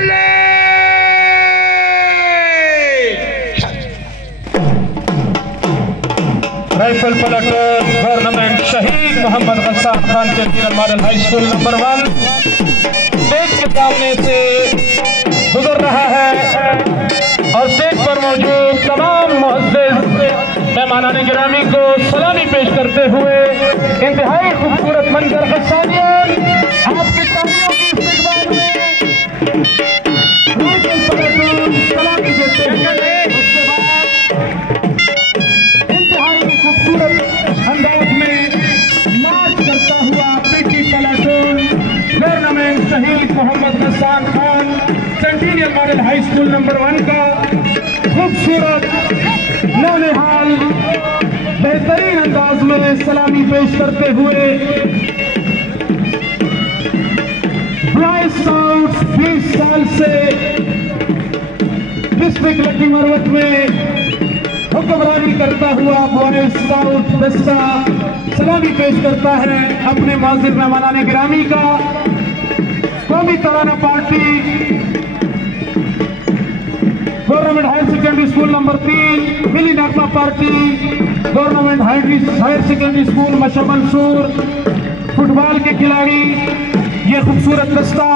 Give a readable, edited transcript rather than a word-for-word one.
बल्ले। राइफल पलटन government Shaheed Mohammad Ghassan Khan champion model high school number 1 stage के सामने से गुजर रहा है और स्टेज पर मौजूद तमाम मुअज़्ज़िज़ मेहमानान गिरामी को सलामी पेश करते हुए इंतहाई खूबसूरत मंजर गस्सानियन आपकी तालियों की इस्तकबाल में राइफल पलटन सलामी देते हैं। उसके बाद इंतहाई खूबसूरत अंदाज में मार्च करता हुआ पीटी पलटन government Shaheed Mohammad Ghassan Khan centennial model high school number 1 का खूबसूरत नौनिहाल बेहतरीन अंदाज में सलामी पेश करते हुए बॉय स्काउट्स 20 साल से डिस्ट्रिक्ट लकी मरवत में हुक्मरानी करता हुआ बॉय स्काउट दस्ता सलामी पेश करता है अपने मुअज़्ज़िज़ मेहमानान गिरामी का। कौमी तराना party government higher secondary school number 3 मिली नगमा party government higher secondary school मशा मंसूर फुटबॉल के खिलाड़ी ये खूबसूरत दस्ता